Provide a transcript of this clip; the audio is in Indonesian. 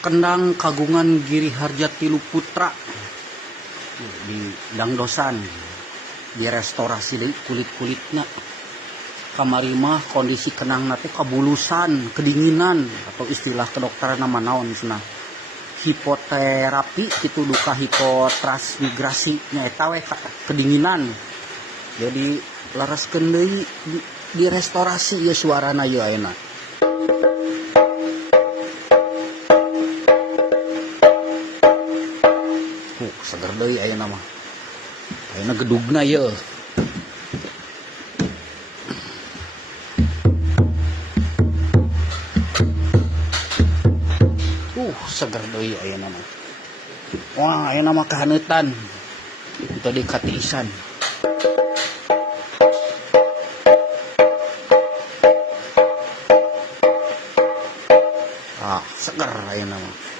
Kendang kagungan Giri Harja Tilu Putra di Dangdosan direstorasi deui kulit-kulitna. Kamari mah kondisi kenang nate kabulusan, kedinginan atau istilah kedokteran nama naon cenah. Hipoterapi kitu duka hipotransmigrasi nya eta we kedinginan. Jadi laraskeun deui direstorasi ieu suarana ieu ayeuna. Seger deui ayeuna mah. Ayeuna gedugna ieu. Seger deui ayeuna mah. Wah, ayeuna mah kahaneutan. Tadi katiisan. Seger ayeuna mah.